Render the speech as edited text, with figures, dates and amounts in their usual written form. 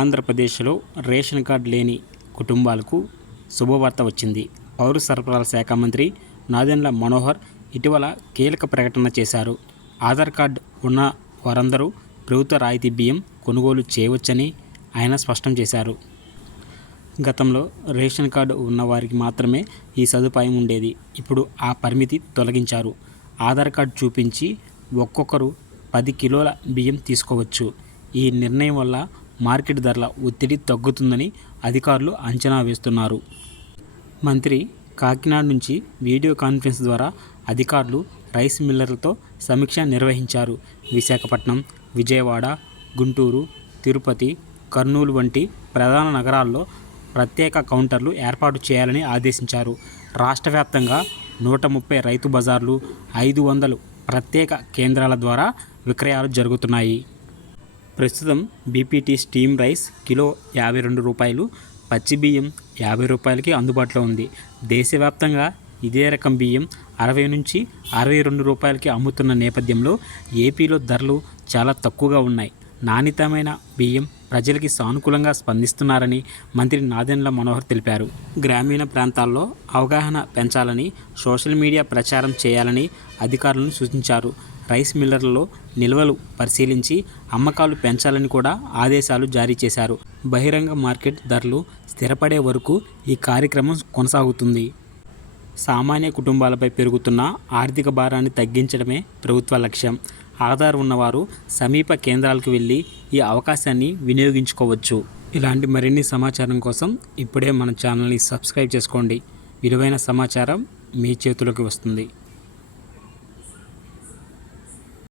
ఆంధ్రప్రదేశ్లో ration card లేని కుటుంబాలకు శుభవార్త వచ్చింది. పౌర సరఫరాల శాఖ మంత్రి నాదెండ్ల మనోహర్ ఇటీవల కీలక ప్రకటన చేశారు. ఆధార్ కార్డు ఉన్న వారందరూ ప్రభుత్వ రాయితీ బియ్యం కొనుగోలు చేయవచ్చని ఆయన స్పష్టం చేశారు. గతంలో రేషన్ కార్డు ఉన్నవారికి మాత్రమే ఈ సదుపాయం ఉండేది. ఇప్పుడు ఆ పరిమితి తొలగించారు. ఆధార్ కార్డు చూపించి ఒక్కొక్కరు 10 కిలోల బియ్యం తీసుకోవచ్చు. ఈ నిర్ణయం వల్ల మార్కెట్ ధరల ఒత్తిడి తగ్గుతుందని అధికారులు అంచనా వేస్తున్నారు. మంత్రి కాకినాడ నుంచి వీడియో కాన్ఫరెన్స్ ద్వారా అధికారులు రైస్ మిల్లర్లతో సమీక్ష నిర్వహించారు. విశాఖపట్నం, విజయవాడ, గుంటూరు, తిరుపతి, కర్నూలు వంటి ప్రధాన నగరాల్లో ప్రత్యేక కౌంటర్లు ఏర్పాటు చేయాలని ఆదేశించారు. రాష్ట్ర వ్యాప్తంగా 130 రైతు బజార్లు, 500 ప్రత్యేక కేంద్రాల ద్వారా విక్రయాలు జరుగుతున్నాయి. ప్రస్తుతం బీపీటీ స్టీమ్ రైస్ కిలో 52 రూపాయలు, పచ్చి బియ్యం 50 రూపాయలకి అందుబాటులో ఉంది. దేశవ్యాప్తంగా ఇదే రకం బియ్యం 60 నుంచి 62 రూపాయలకి అమ్ముతున్న నేపథ్యంలో ఏపీలో ధరలు చాలా తక్కువగా ఉన్నాయి. నాణ్యతమైన బియ్యం ప్రజలకి సానుకూలంగా స్పందిస్తున్నారని మంత్రి నాదెండ్ల మనోహర్ తెలిపారు. గ్రామీణ ప్రాంతాల్లో అవగాహన పెంచాలని, సోషల్ మీడియా ప్రచారం చేయాలని అధికారులను సూచించారు. రైస్ మిల్లర్లలో నిల్వలు పరిశీలించి అమ్మకాలు పెంచాలని కూడా ఆదేశాలు జారీ చేశారు. బహిరంగ మార్కెట్ ధరలు స్థిరపడే వరకు ఈ కార్యక్రమం కొనసాగుతుంది. సామాన్య కుటుంబాలపై పెరుగుతున్న ఆర్థిక భారాన్ని తగ్గించడమే ప్రభుత్వ లక్ష్యం. ఆధార్ ఉన్నవారు సమీప కేంద్రాలకు వెళ్ళి ఈ అవకాశాన్ని వినియోగించుకోవచ్చు. ఇలాంటి మరిన్ని సమాచారం కోసం ఇప్పుడే మన ఛానల్ని సబ్స్క్రైబ్ చేసుకోండి. విలువైన సమాచారం మీ చేతులకు వస్తుంది.